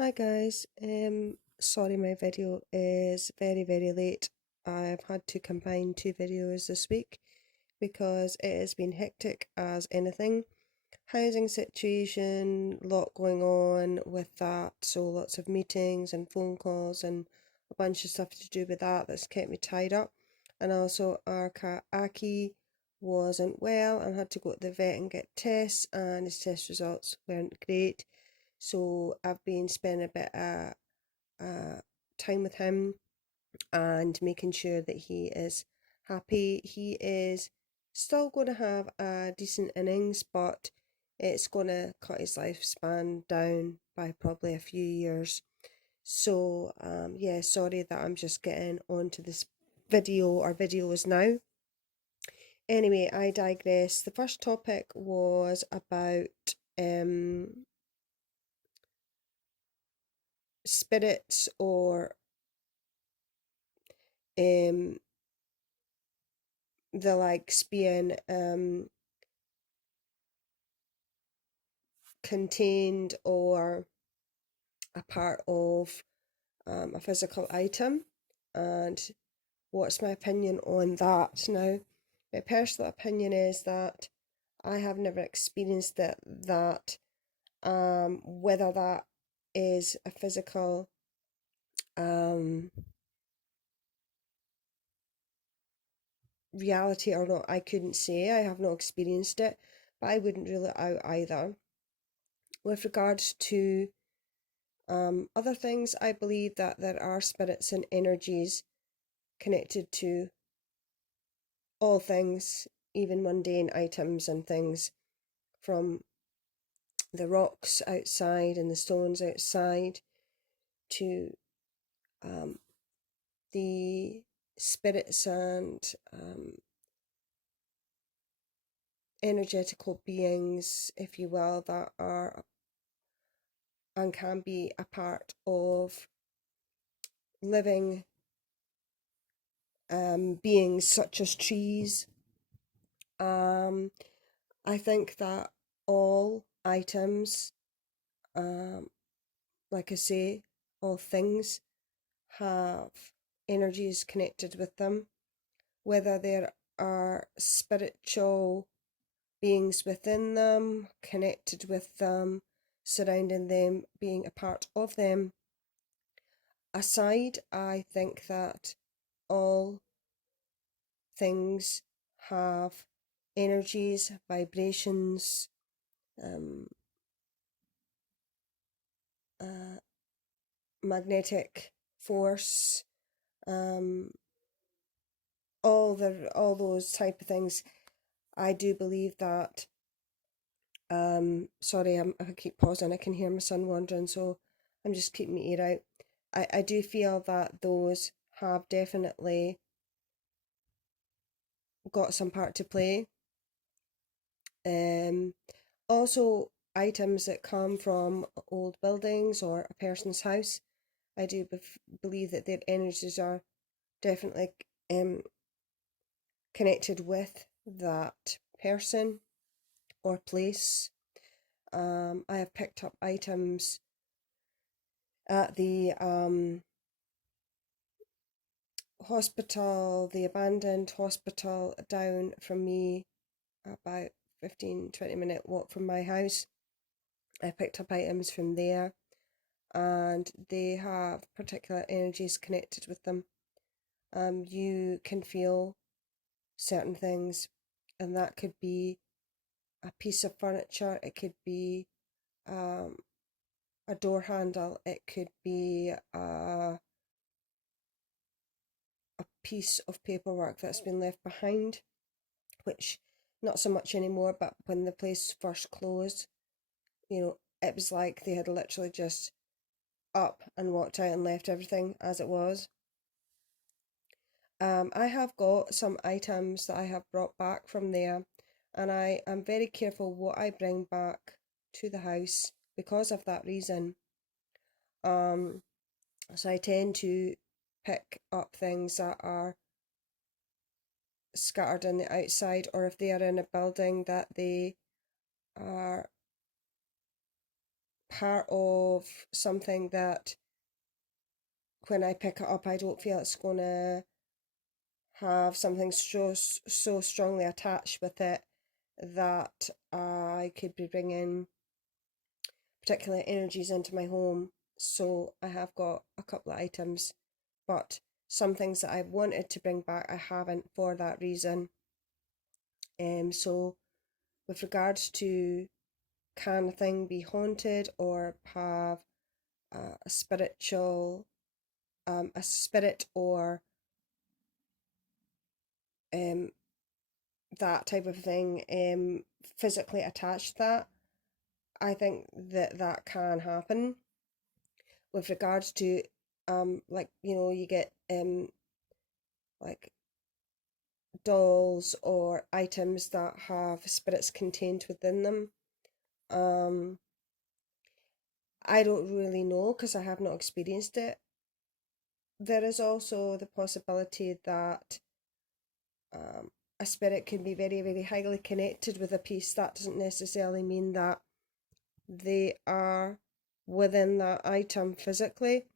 Hi guys, sorry my video is very late. I've had to combine two videos this week because it has been hectic as anything. Housing situation, lot going on with that, so lots of meetings and phone calls and a bunch of stuff to do with that's kept me tied up. And also our cat Aki wasn't well and had to go to the vet and get tests, and his test results weren't great. So I've been spending a bit of time with him and making sure that he is happy. He is still going to have a decent innings, but it's going to cut his lifespan down by probably a few years. So, yeah, sorry that I'm just getting onto this video or videos now. Anyway, I digress. The first topic was about spirits or um the likes being contained or a part of a physical item, and what's my opinion on that. Now, my personal opinion is that I have never experienced that whether that is a physical um, reality or not, I couldn't say. I have not experienced it, but I wouldn't rule it out either. With regards to other things, I believe that there are spirits and energies connected to all things, even mundane items and things, from the rocks outside and the stones outside to um, the spirits and energetical beings, if you will, that are and can be a part of living beings such as trees. Um, I think that all items, um, like I say, all things have energies connected with them, whether there are spiritual beings within them, connected with them, surrounding them, being a part of them. Aside, I think that all things have energies, vibrations, um, uh, magnetic force, um, all those type of things. I do believe that. Sorry, I keep pausing. I can hear my son wandering, so I'm just keeping my ear out. I do feel that those have definitely got some part to play. Um, Also, items that come from old buildings or a person's house, I do believe that their energies are definitely connected with that person or place. I have picked up items at the hospital, the abandoned hospital down from me, about 15-20 minute walk from my house. I picked up items from there, and they have particular energies connected with them. You can feel certain things, and that could be a piece of furniture, it could be um, a door handle, it could be a piece of paperwork that's been left behind, which not so much anymore, but when the place first closed, it was like they had literally just up and walked out and left everything as it was. I have got some items that I have brought back from there, and I am very careful what I bring back to the house because of that reason. Um, so I tend to pick up things that are scattered on the outside, or if they are in a building that they are part of something that when I pick it up, I don't feel it's going to have something so strongly attached with it that I could be bringing particular energies into my home. So I have got a couple of items, but some things that I wanted to bring back, I haven't for that reason. So with regards to can a thing be haunted or have a spiritual, a spirit or um, that type of thing physically attached to that, I think that that can happen. With regards to like you get like dolls or items that have spirits contained within them. Um, I don't really know because I have not experienced it. There is also the possibility that a spirit can be very, very highly connected with a piece. That doesn't necessarily mean that they are within that item physically,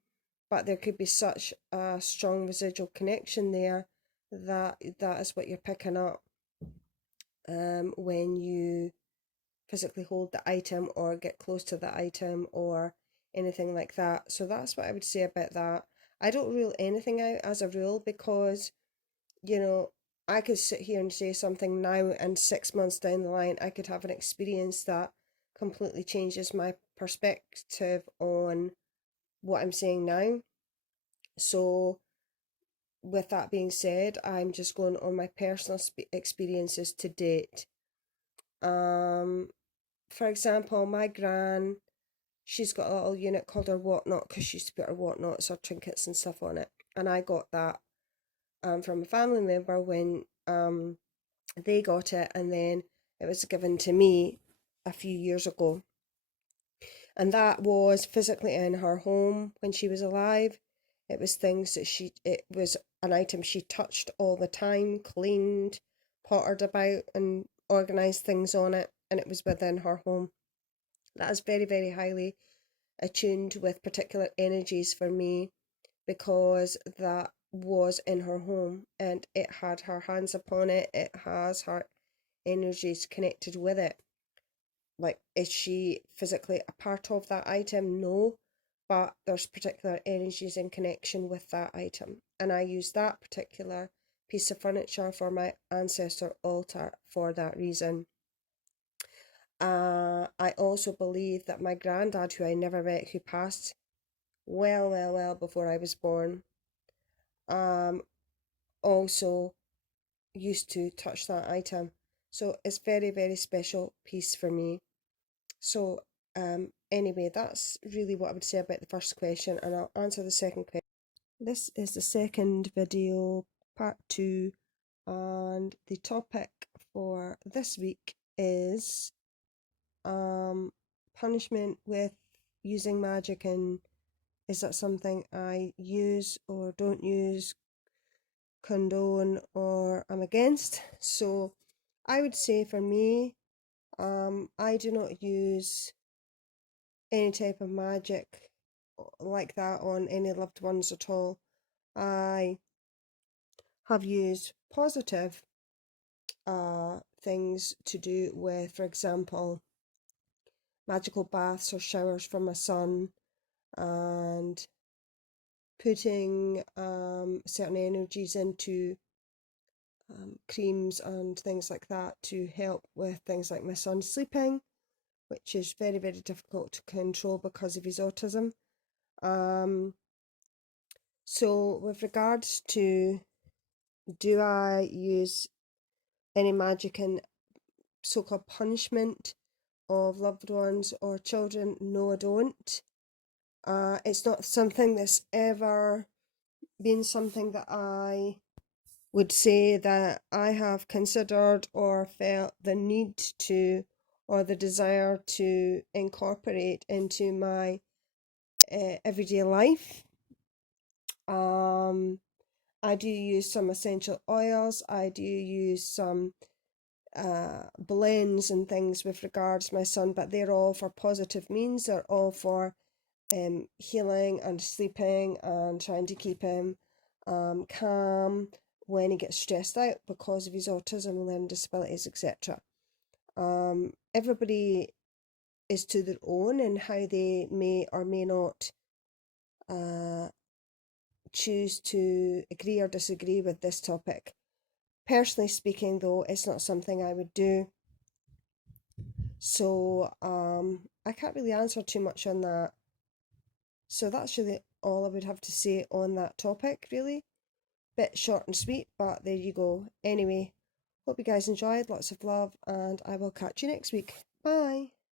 but there could be such a strong residual connection there that that is what you're picking up when you physically hold the item or get close to the item or anything like that. So that's what I would say about that. I don't rule anything out as a rule because, you know, I could sit here and say something now and 6 months down the line, I could have an experience that completely changes my perspective on what I'm saying now. So, with that being said, I'm just going on my personal experiences to date. Um, for example, my gran, she's got a little unit called her whatnot because she used to put her whatnots or trinkets and stuff on it, and I got that from a family member when they got it, and then it was given to me a few years ago. And that was physically in her home when she was alive. It was things that it was an item she touched all the time, cleaned, pottered about, and organised things on it, and it was within her home. That is very, very highly attuned with particular energies for me because that was in her home and it had her hands upon it, it has her energies connected with it. Like, is she physically a part of that item? No, but there's particular energies in connection with that item. And I use that particular piece of furniture for my ancestor altar for that reason. I also believe that my granddad, who I never met, who passed well before I was born, um, also used to touch that item. So it's very, very special piece for me. So anyway, that's really what I would say about the first question, and I'll answer the second question. This is the second video, part two, and the topic for this week is punishment with using magic, and is that something I use or don't use, condone, or I'm against? So I would say for me, I do not use any type of magic like that on any loved ones at all. I have used positive things to do with, for example, magical baths or showers for my son, and putting certain energies into creams and things like that to help with things like my son sleeping, which is very, very difficult to control because of his autism. So with regards to do I use any magic in so-called punishment of loved ones or children? No, I don't. It's not something that's ever been something that I would say that I have considered or felt the need to or the desire to incorporate into my everyday life. I do use some essential oils. I do use some blends and things with regards to my son, but they're all for positive means. They're all for healing and sleeping and trying to keep him calm when he gets stressed out because of his autism and learning disabilities, etc. Everybody is to their own in how they may or may not choose to agree or disagree with this topic. Personally speaking, though, it's not something I would do. So I can't really answer too much on that. So that's really all I would have to say on that topic, really. Bit short and sweet, but there you go. Anyway, hope you guys enjoyed. Lots of love, and I will catch you next week. Bye.